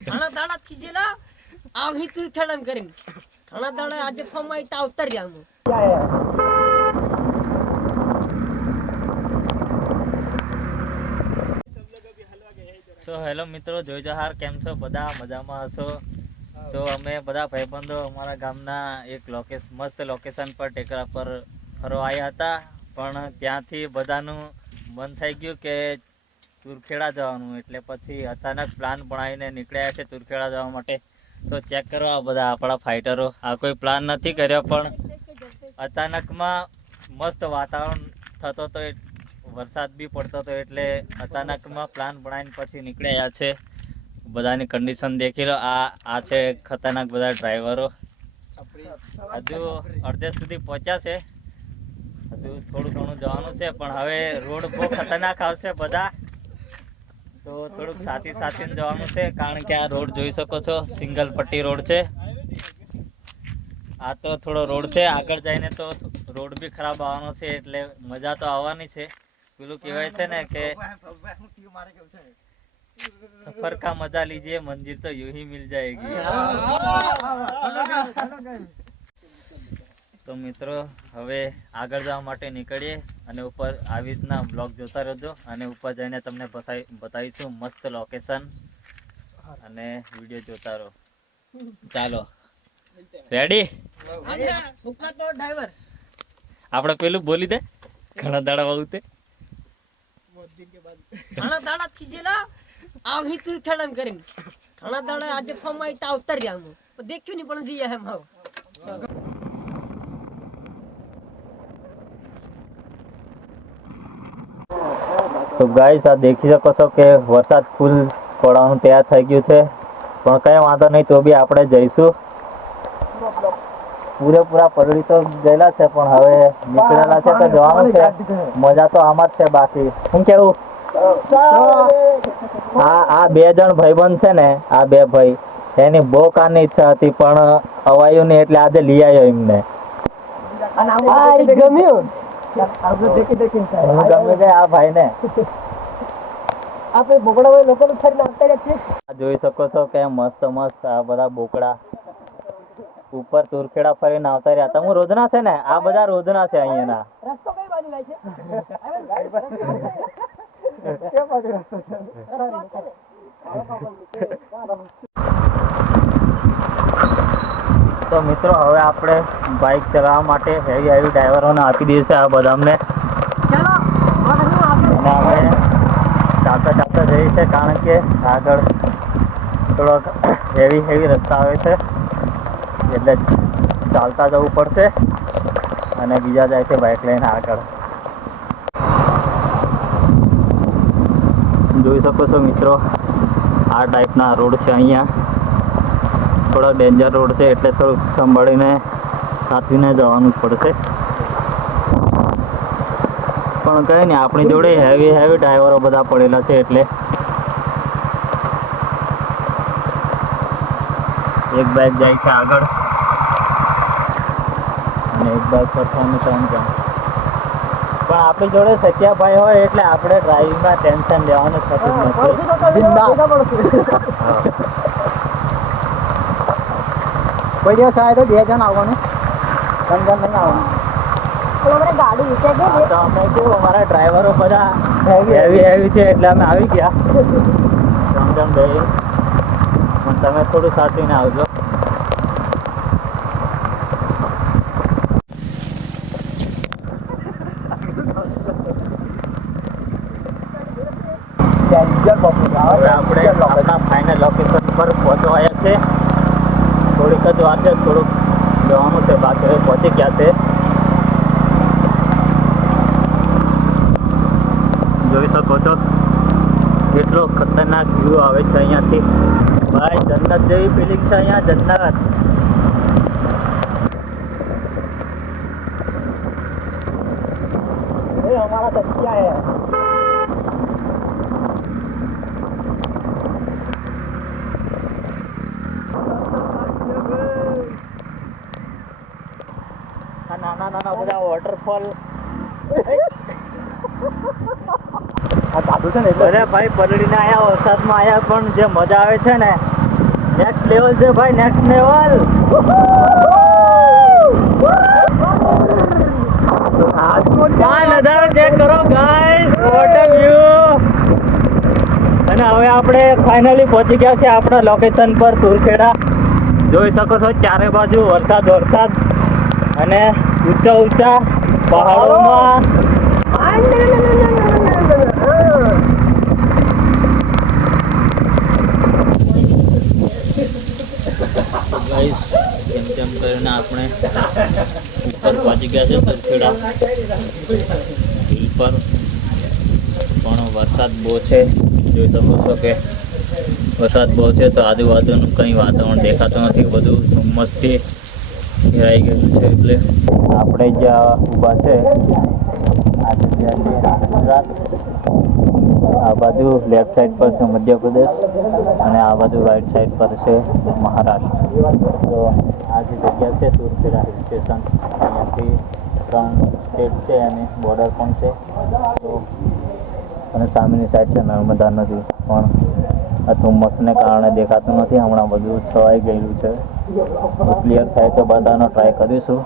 ઘણા દાડા થી આમ હી તુર ખેડમ કરી ઘણા દાડા આજે ફમાઈ તા ઉતર હું સો હેલો મિત્રો જોઈ જહાર કેમ છો? બધા મજામાં હશો? તો અમે બધા ભાઈબંધો અમારા ગામના એક લોકેશ મસ્ત લોકેશન પર ટેકરા પર ફરવા આવ્યા હતા. પણ ત્યાંથી બધાનું મન થઈ ગયું કે તુરખેડા જવાનું. એટલે પછી અચાનક પ્લાન બનાવીને નીકળ્યા છે તુરખેડા જવા માટે. તો ચેક કરો આ બધા આપણા ફાઇટરો આ કોઈ પ્લાન નથી કર્યો, પણ અચાનકમાં મસ્ત વાતાવરણ થતો તો વરસાદ બી પડતો હતો એટલે અચાનકમાં પ્લાન બનાવીને પછી નીકળ્યા છે. બધાની કન્ડિશન દેખી લો. આ આ છે ખતરનાક બધા ડ્રાઈવરો હજુ અડધે સુધી પહોંચ્યા છે. થોડું ઘણું જવાનું છે પણ હવે રોડ બહુ ખતરનાક આવશે બધા તો થોડુંક સાચી સાચીને જવાનું છે કારણ કે આ રોડ જોઈ શકો છો સિંગલ પટ્ટી રોડ છે આ તો થોડો રોડ છે આગળ જઈને તો રોડ બી ખરાબ આવવાનો છે એટલે મજા તો આવવાની છે પેલું કહેવાય છે ને કે સફર કા મજા લીજીએ મંજિલ તો યુહી મિલ જાયગી તો મિત્રો, હવે આગળ જવા માટે નીકળીએ અને ઉપર આવી રીતના બ્લોગ જોતા રહેજો અને ઉપર જઈને તમને બતાવીશું મસ્ત લોકેશન અને વીડિયો જોતા રહો. ચાલો. રેડી આપણે પેલું બોલી દે. ઘણા દાડા વાળું તે. ઘણા દાડા થી જેલા આમ હી તુર ખેડમ કરી ઘણા દાડા આજે ફોર્મ આવી તા ઉતર હું દેખ્યું નહીં પણ જઈએ એમ હાવ તો ગાઈસ આ દેખી શકો છો કે વરસાદ ફૂલ પડવાનું તૈયાર થઈ ગયું છે. પણ કઈ વાંધો નહીં, તો બી આપણે જઈશું. પૂરેપૂરા પલળી તો ગયેલા છે, પણ હવે નીકળેલા છે તો જવાનું છે. મજા તો આમાં જ છે બાકી. શું કેવું? આ આ બે જણ ભાઈબંધ છે ને, આ બે ભાઈ, એની બહુ કારની ઈચ્છા હતી, પણ અવાયું નહીં એટલે આજે લઈ આવ્યો એમને. ગમ્યું? હું ગમે તે આ ભાઈને. આપણે બોગડા લોકો ફરી નાખતા રહ્યા છે જોઈ શકો છો કે મસ્ત મસ્ત આ બધા બોકડા ઉપર તુરખેડા ફરીને આવતા રહ્યા. તમે રોજના છે ને? આ બધા રોજના છે અહીંયાના. રસ્તો કઈ બાજુ જાય છે. તો મિત્રો હવે આપણે બાઇક ચલાવવા માટે હેવી હેવી ડ્રાઈવરોને આપી દઈએ આ બધાને અને અમે ચાલતા ચાલતા જઈએ છીએ કારણ કે આગળ થોડોક હેવી હેવી રસ્તા આવે છે. એટલે ચાલતા જવું પડશે અને બીજા જાય છે બાઇક લઈને આગળ. જોઈ શકો છો મિત્રો આ ટાઈપના રોડ છે અહીંયા. થોડો ડેન્જર રોડ છે એટલે થોડુંક સંભાળીને સાચવીને જવાનું પડશે. પણ કહે નહીં, આપણી જોડે હેવી હેવી ડ્રાઈવરો બધા પડેલા છે એટલે. એક બાઇક જાય છે આગળ. અને એક બાઇક પર ત્રણ ત્રણ પણ આપણી જોડે સત્યાભાઈ હોય એટલે આપણે ડ્રાઇવિંગમાં ટેન્શન લેવાનું થતું નથી. કોઈ દિવસ આવે તો બે જણ આવવાનું. ત્રણ જણ નહીં આવવાનું. ગાડી તો અમે કેવું અમારા ડ્રાઈવરો બધા હેવી હેવી છે એટલે અમે આવી ગયા. જણ બે પણ તમે થોડું સાચવીને આવજો. આપણે આપણા ફાઇનલ લોકેશન પર પહોંચવા આવ્યા છે. થોડીક જ વાર છે થોડુંક જવાનું છે બાકી હવે પહોંચી ગયા છે જોઈ શકો છો કેટલો ખતરનાક વ્યૂ આવે છે અહીંયાથી ભાઈ જન્નત જેવી ફિલિંગ છે અહીંયા જન્નત ये हमारा सत्या है નાના બધા વોટરફોલ અરે ભાઈ પલડીને આયા વરસાદમાં આયા પણ જે મજા આવે છે ને નેક્સ્ટ લેવલ છે ભાઈ નેક્સ્ટ લેવલ નજારો ચેક કરો ગાઈસ વોટ અ વ્યૂ અને હવે આપણે ફાઇનલી પહોંચી ગયા છે આપણા લોકેશન પર સુરખેડા જોઈ શકો છો ચારે બાજુ વરસાદ વરસાદ. અને ઊંચા ઊંચા પહાડોમાં. જેમ કેમ કરીને આપણે ઉપર પહોંચી ગયા છે તુરખેડા હિલ પર. પણ વરસાદ બહુ છે. જોઈ શકો છો કે વરસાદ બહુ છે, તો આજુબાજુનું કંઈ વાતાવરણ દેખાતું નથી. બધું ધુમ્મસથી આપણે જ્યાં ઊભા છે, આ ગુજરાત, આ બાજુ લેફ્ટ સાઈડ પર છે મધ્યપ્રદેશ અને આ બાજુ રાઈટ સાઈડ પર છે મહારાષ્ટ્ર. તો આ જે જગ્યા છે તુરખેડા હિલ સ્ટેશન અહીંયાથી ત્રણ સ્ટેટ છે અને બોર્ડર પણ છે. તો અને સામેની સાઈડ છે નર્મદા નદી પણ. આ ધુમ્મસને કારણે દેખાતું નથી. હમણાં બધું છવાઈ ગયેલું છે. ક્લિયર થાય તો બધાનો ટ્રાય કરીશું.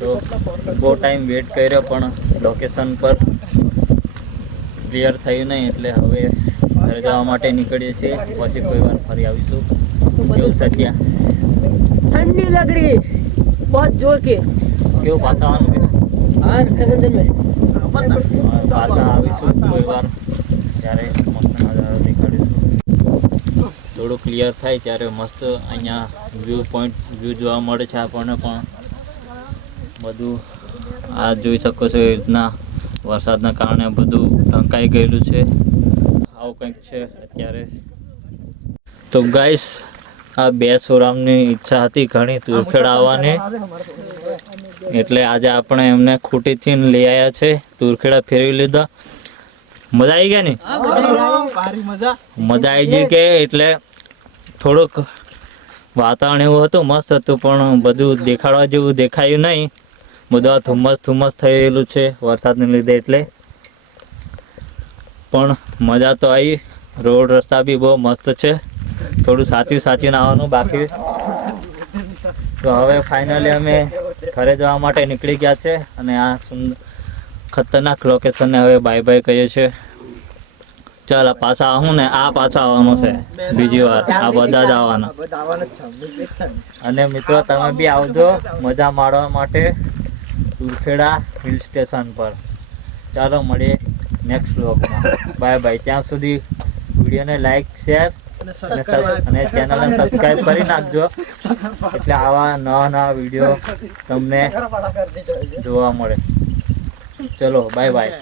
તો બહુ ટાઈમ વેટ કર્યો પણ લોકેશન પર ક્લિયર થયું નહીં એટલે હવે ઘરે જવા માટે નીકળીએ છીએ. પછી કોઈ વાર ફરી આવીશું. કેવું સત્યા ઠંડી લાગરી बहुत जोर के કેવું પાછા આવવાનું और समंदर में પાછા આવીશું કોઈ વાર ત્યારે મસ્ત નજારો દેખાડીશું થોડું ક્લિયર થાય ત્યારે મસ્ત અહીંયા વ્યૂ પોઈન્ટ વ્યૂ જોવા મળે છે આપણને પણ બધું આ જોઈ શકો છો એ રીતના વરસાદના કારણે બધું ઢંકાઈ ગયેલું છે આવું કંઈક છે અત્યારે તો ગાઈસ આ બે સોરામની ઈચ્છા હતી ઘણી તુરખેડા આવવાની એટલે આજે આપણે એમને ખૂટીથી લઈ આવ્યા છે. તુરખેડા ફેરવી લીધા. મજા આવી ગયા ને? મજા આવી ગઈ. કે એટલે થોડુંક વાતાવરણ એવું હતું મસ્ત હતું પણ બધું દેખાડવા જેવું દેખાયું નહીં. બધું આ ધુમ્મસ ધુમ્મસ થયેલું છે વરસાદને લીધે એટલે. પણ મજા તો આવી રોડ રસ્તા બી બહુ મસ્ત છે. થોડું સાચું સાચું આવવાનું, બાકી તો હવે ફાઇનલી અમે ઘરે જવા માટે નીકળી ગયા છે અને આ સુંદર, ખતરનાક લોકેશનને હવે બાય બાય કહીએ છીએ ચાલ પાછા આવું ને, આ પાછા આવવાનું છે. બીજી વાર, આ બધા જ આવવાના. અને મિત્રો, તમે બી આવજો મજા માણવા માટે તુરખેડા હિલ સ્ટેશન પર. ચાલો, મળીએ નેક્સ્ટ વ્લોગમાં બાય બાય ત્યાં સુધી વિડીયોને લાઈક શેર અને ચેનલને સબસ્ક્રાઈબ કરી નાખજો. એટલે આવા નવા નવા વીડિયો તમને જોવા મળે. ચલો બાય બાય